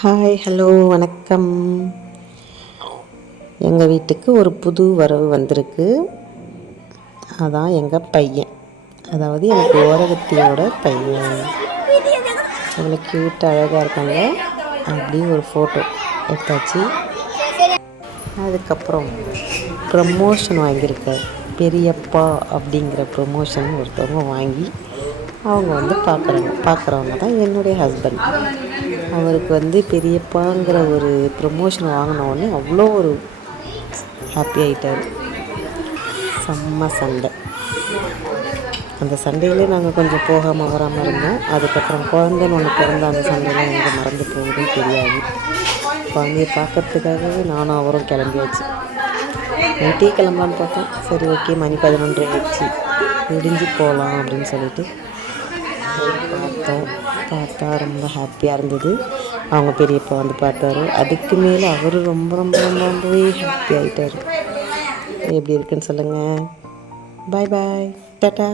Hi hello வணக்கம். எங்கள் வீட்டுக்கு ஒரு புது வரவு வந்திருக்கு. அதான் எங்கள் பையன். அதாவது எனக்கு ஓரகத்தியோட பையன். அவ்வளோ க்யூட் அழகாக இருக்காங்க. அப்படி ஒரு ஃபோட்டோ எடுத்தாச்சு. அதுக்கப்புறம் ப்ரமோஷன் வாங்கியிருக்கார். பெரியப்பா அப்படிங்கிற ப்ரமோஷன் ஒருத்தவங்க வாங்கி அவங்க வந்து பார்க்குறாங்க பார்க்குறவங்க தான் என்னுடைய ஹஸ்பண்ட் அவருக்கு வந்து பெரியப்பாங்கிற ஒரு ப்ரமோஷன் வாங்கினோடனே அவ்வளோ ஒரு ஹாப்பி ஆகிட்டார் செம்ம சண்டை. அந்த சண்டையிலே நாங்கள் கொஞ்சம் போகாமல் வராமல் இருந்தோம். அதுக்கப்புறம் குழந்தைன்னு ஒன்று பிறந்த அந்த சண்டையெல்லாம் எங்கே மறந்து போகுதுன்னு தெரியாது. குழந்தைய பார்க்கறதுக்காகவே நானும் அவரும் கிளம்பியாச்சு. நைட்டே கிளம்பலான்னு பார்த்தோம் சரி ஓகே மணி பதினொன்று ஆயிடுச்சு விடிஞ்சு போகலாம் அப்படின்னு சொல்லிட்டு பார்த்தோம் பார்த்தா ரொம்ப ஹாப்பியாக இருந்தது. அவங்க பெரியப்பா வந்து பார்த்தாரு அதுக்கு மேலே அவர் ரொம்ப ரொம்ப ரொம்ப ரொம்பவே ஹாப்பி ஆகிட்டார் எப்படி இருக்குன்னு சொல்லுங்கள் பாய் பாய் டாட்டா